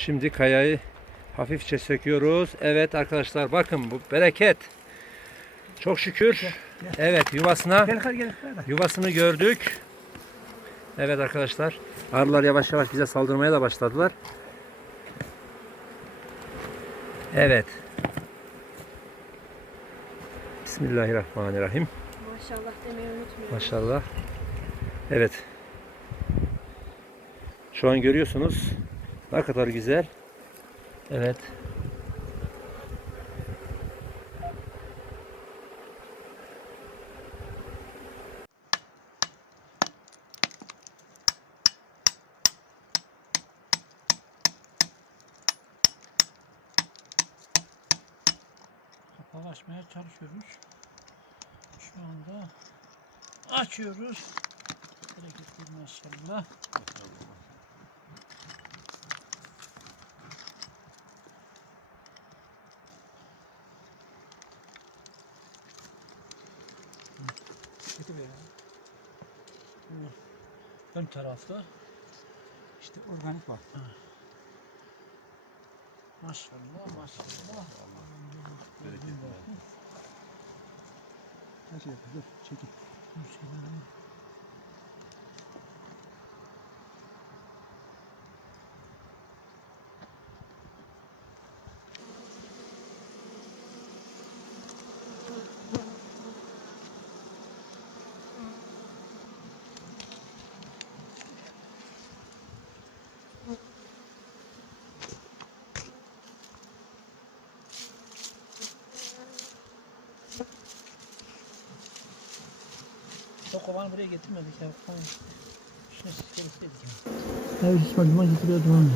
Şimdi kayayı hafifçe söküyoruz. Evet arkadaşlar bakın bu bereket. Çok şükür. Evet yuvasına Gel gel gel. gel. yuvasını gördük. Evet arkadaşlar. Arılar yavaş yavaş bize saldırmaya da başladılar. Evet. Bismillahirrahmanirrahim. Maşallah demeyi unutmuyorum. Maşallah. Evet. Şu an görüyorsunuz. Ne kadar güzel. Evet. Kapağı açmaya çalışıyoruz. Şu anda açıyoruz. Bereketli maşallah. Kötü bir Bu ön tarafta işte organik var. Maşallah maşallah. Her şey yapıyor. Çekil. O kovanı buraya getirmedik ya. Kovanı şuna sikerseydik ya. Evet hiç bakıma getiriyordum onu.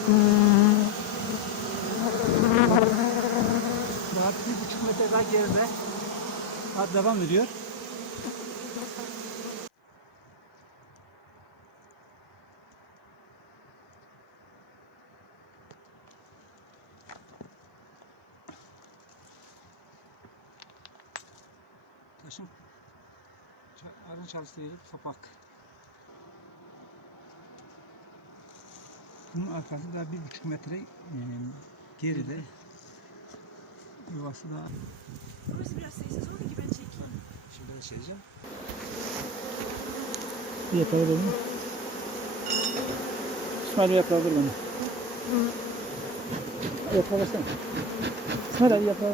Saat bir buçuk metre daha geride. Saat devam ediyor. Taşın arın çalıştığı yeri Bunun arkası da bir buçuk metre e, geride. Yuvası da Burası biraz sessiz oldu ki ben çekeyim. şimdi de çekeceğim. Bir ver bana. İsmail bana. Yaprağı versene. İsmail abi yaprağı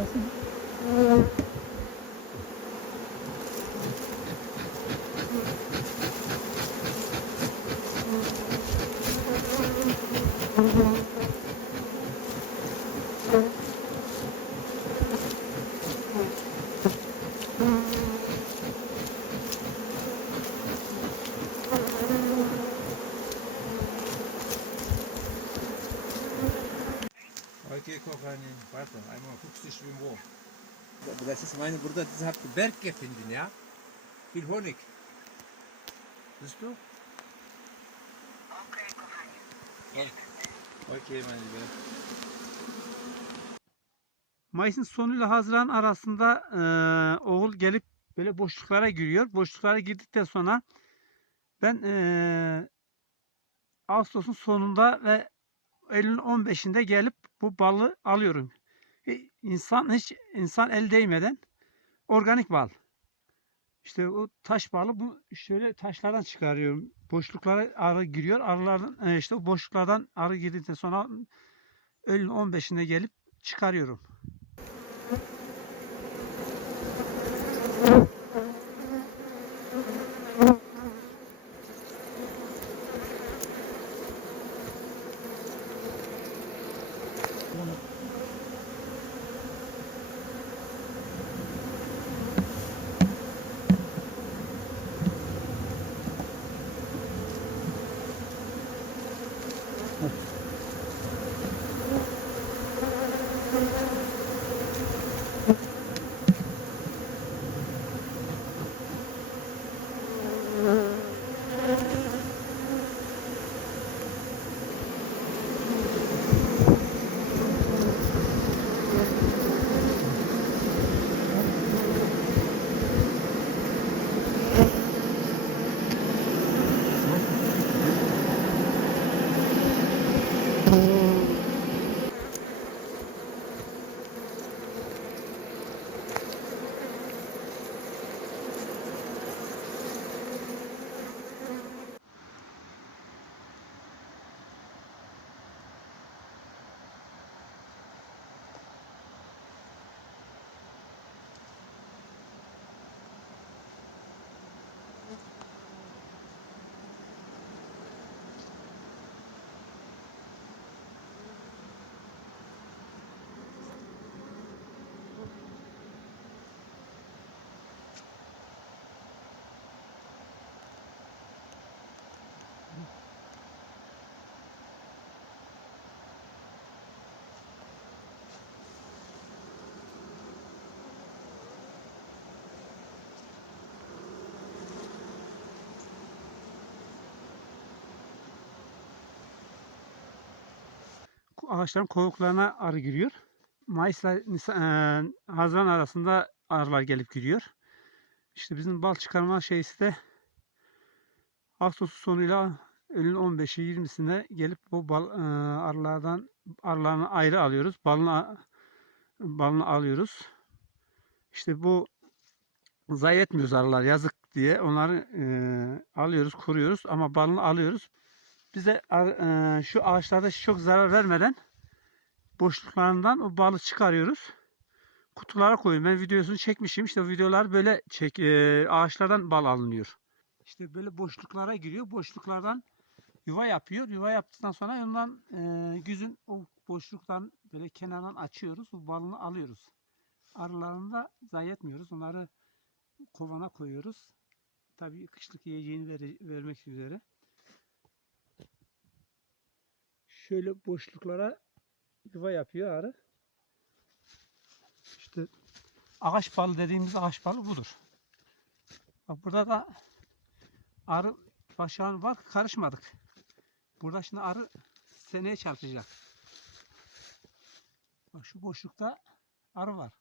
Okay, Kochanin, warte, einmal guckst du schwimmen wo. Das ist meine Bruder, das hat Berg gefunden, ja? Viel Honig. Siehst du? Okay, Kochanin. Okay, meine Liebe. Mayıs'ın sonuyla Haziran arasında eee, oğul gelip böyle boşluklara giriyor. Boşluklara girdikten sonra ben eee Ağustos'un sonunda ve Eylül'ün 15'inde gelip bu balı alıyorum. E, İnsan hiç insan el değmeden organik bal. İşte o taş balı bu şöyle taşlardan çıkarıyorum. Boşluklara arı giriyor. Arılardan e, işte o boşluklardan arı girdikten sonra Eylül'ün 15'inde gelip çıkarıyorum. もの ağaçların kovuklarına arı giriyor. Mayıs'la Nisan, e, Haziran arasında arılar gelip giriyor. İşte bizim bal çıkarma şeysi de Ağustos sonuyla Eylül 15'i 20'sinde gelip bu bal, e, arılardan arılarını ayrı alıyoruz. Balını balını alıyoruz. İşte bu zayi etmiyoruz arılar yazık diye onları e, alıyoruz, kuruyoruz ama balını alıyoruz. Bize e, şu ağaçlarda çok zarar vermeden boşluklarından o balı çıkarıyoruz. Kutulara koyuyorum. Ben videosunu çekmişim. İşte videolar böyle çek, e, ağaçlardan bal alınıyor. İşte böyle boşluklara giriyor. Boşluklardan yuva yapıyor. Yuva yaptıktan sonra ondan e, güzün o boşluktan böyle kenardan açıyoruz. O balını alıyoruz. Arılarını da zayi etmiyoruz. Onları kovana koyuyoruz. Tabii kışlık yiyeceğini vere- vermek üzere. Şöyle boşluklara yuva yapıyor arı. İşte ağaç balı dediğimiz ağaç balı budur. Bak burada da arı başağın var karışmadık. Burada şimdi arı seneye çarpacak. Bak şu boşlukta arı var.